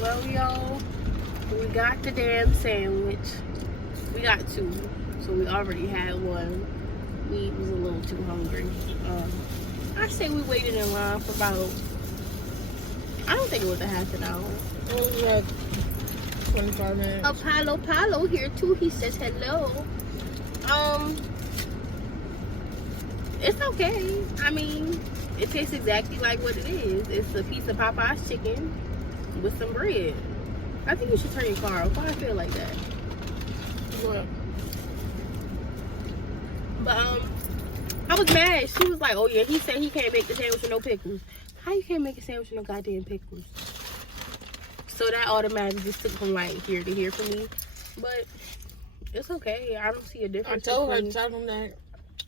Well, yo, we got the damn sandwich. We got two, so we already had one. We was a little too hungry. I say we waited in line for about, I don't think it was a half an hour. It was like 25 minutes. Apollo here too. He says hello. It's okay. I mean, it tastes exactly like what it is. It's a piece of Popeyes chicken with some bread. I think you should turn your car off. Why I feel like that? What? But I was mad. She was like, "Oh yeah, he said he can't make the sandwich with no pickles." How you can't make a sandwich with no goddamn pickles? So that automatically just took from like here to here for me. But it's okay. I don't see a difference. I told her, tell them that.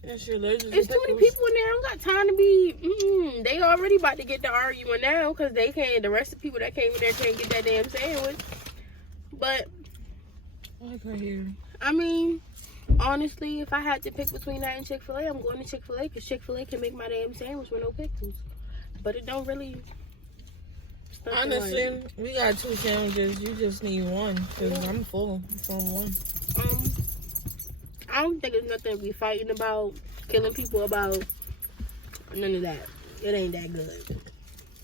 It's allergic. It's too many people in there. I don't got time to be. They already about to get to arguing now because they can't. The rest of the people that came in there can't get that damn sandwich. But I mean, honestly, if I had to pick between that and Chick-fil-A, I'm going to Chick-fil-A because Chick-fil-A can make my damn sandwich with no pickles. But it don't really. Honestly, we got two sandwiches. You just need one because I'm full from one. I don't think it's nothing to be fighting about, killing people about, none of that. It ain't that good.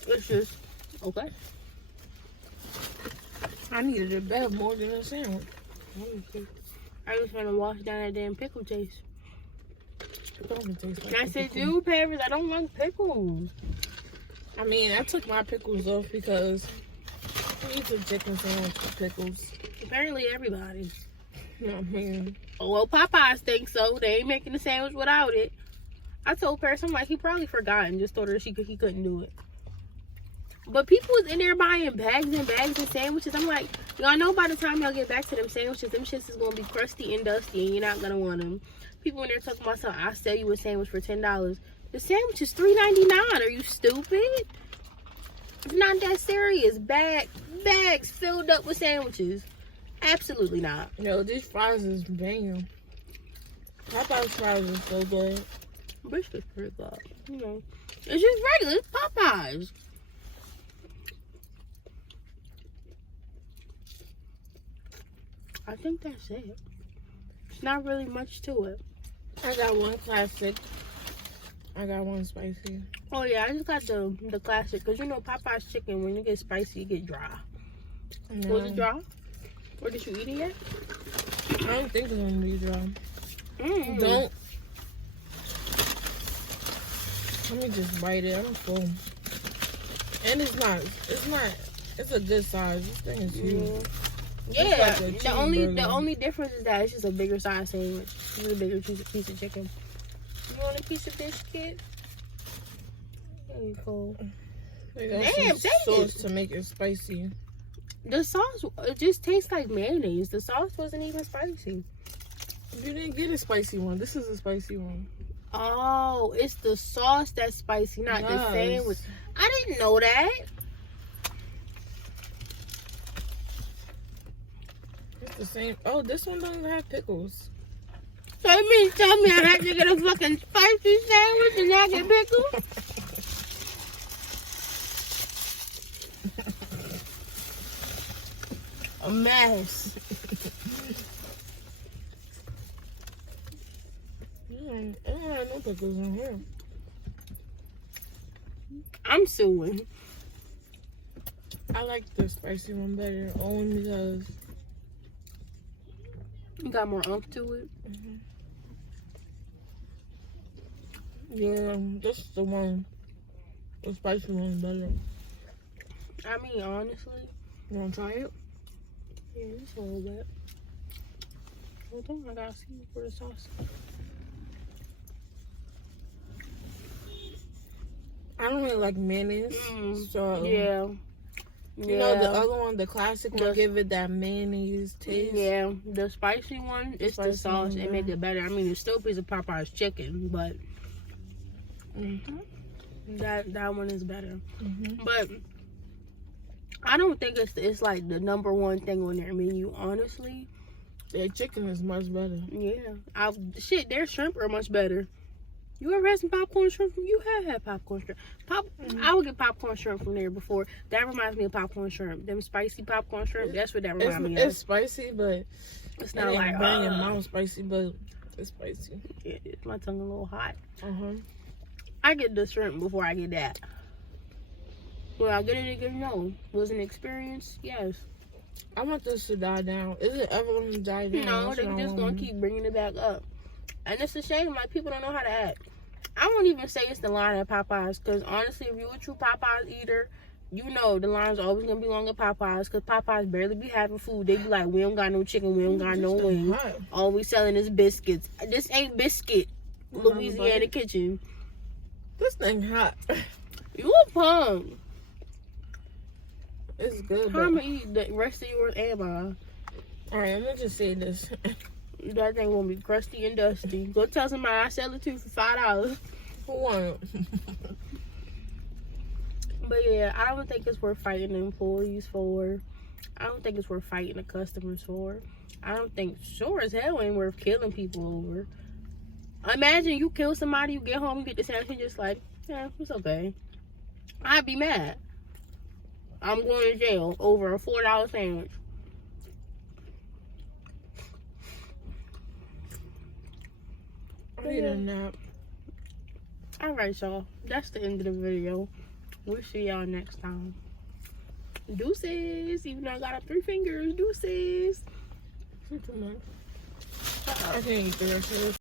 It's just, okay. I needed it better more than a sandwich. I just want to wash down that damn pickle taste. It don't taste like I said, dude, Paris, I don't like pickles. I mean, I took my pickles off because I eat a chicken sandwich with pickles. Apparently everybody. You know what I mean? Oh, well, Popeyes think so. They ain't making the sandwich without it. I told Paris, I'm like, he probably forgot and just told her he couldn't do it. But people was in there buying bags and bags of sandwiches. I'm like, y'all know by the time y'all get back to them sandwiches, them shits is going to be crusty and dusty and you're not going to want them. People in there talking about something, I'll sell you a sandwich for $10. The sandwich is $3.99. Are you stupid? It's not that serious. Bags filled up with sandwiches. Absolutely not. Yo, these fries is banging. Popeye's fries is so good. Briscoe's pretty good. You know, it's just regular. It's Popeyes. I think that's it. It's not really much to it. I got one classic. I got one spicy. Oh yeah, I just got the classic because you know Popeye's chicken when you get spicy, it get dry. No. Was it dry? Or did you eat it yet? I don't think it's gonna be dry. Don't. Let me just bite it. I'm full. And it's a good size. This thing is huge. Yeah. Like the only difference is that it's just a bigger size sandwich. It's a bigger piece of chicken. You want a piece of biscuit? There you go. Damn, sauce to make it spicy. The sauce, it just tastes like mayonnaise. The sauce wasn't even spicy. You didn't get a spicy one. This is a spicy one. Oh, it's the sauce that's spicy, not the sandwich. I didn't know that. It's the same. Oh, this one doesn't have pickles. So you mean tell me I had to get a fucking spicy sandwich and not get pickles? A mess. I don't have no pickles in here. I'm suing. I like the spicy one better, only because you got more oomph to it. Yeah, this is the one. The spicy one is better. I mean, honestly. You wanna try it? Yeah, just a little bit. Hold on, I gotta see for the sauce. I don't really like mayonnaise, so yeah. You know the other one, the classic one, give it that mayonnaise taste. Yeah, the spicy one, it's the sauce. It make it better. I mean, it's still a piece of Popeye's chicken, but that one is better. But I don't think it's like the number one thing on their menu, honestly. Their chicken is much better. Yeah. Their shrimp are much better. You ever had some popcorn shrimp? You have had popcorn shrimp. I would get popcorn shrimp from there before. That reminds me of popcorn shrimp. Them spicy popcorn shrimp. That's what that reminds me of. It's spicy, but It's not like banging mouth spicy, but it's spicy. Yeah, my tongue a little hot. I get the shrimp before I get that. Will I get it again? No. Was it an experience? Yes. I want this to die down. Is it ever going to die down? No, they're just going to keep bringing it back up. And it's a shame, like, people don't know how to act. I won't even say it's the line at Popeyes, because honestly, if you're a true Popeyes eater, you know the line's always going to be long at Popeyes, because Popeyes barely be having food. They be like, we don't got no chicken, we don't got no wings. All we selling is biscuits. This ain't biscuit, Louisiana kitchen. This thing hot. You a punk. It's good. How am I eat the rest of yours and mine? Alright, I'm going to just say this. That thing won't be crusty and dusty. Go tell somebody I sell it to you for $5. For what? But yeah, I don't think it's worth fighting the employees for. I don't think it's worth fighting the customers for. I don't think, sure as hell ain't worth killing people over. Imagine you kill somebody, you get home, you get the sandwich, and just like, yeah, it's okay. I'd be mad. I'm going to jail over a $4 sandwich. I need a nap. Alright, y'all. That's the end of the video. We'll see y'all next time. Deuces. Even though I got up 3 fingers. Deuces. Too much. I can't eat the rest of this.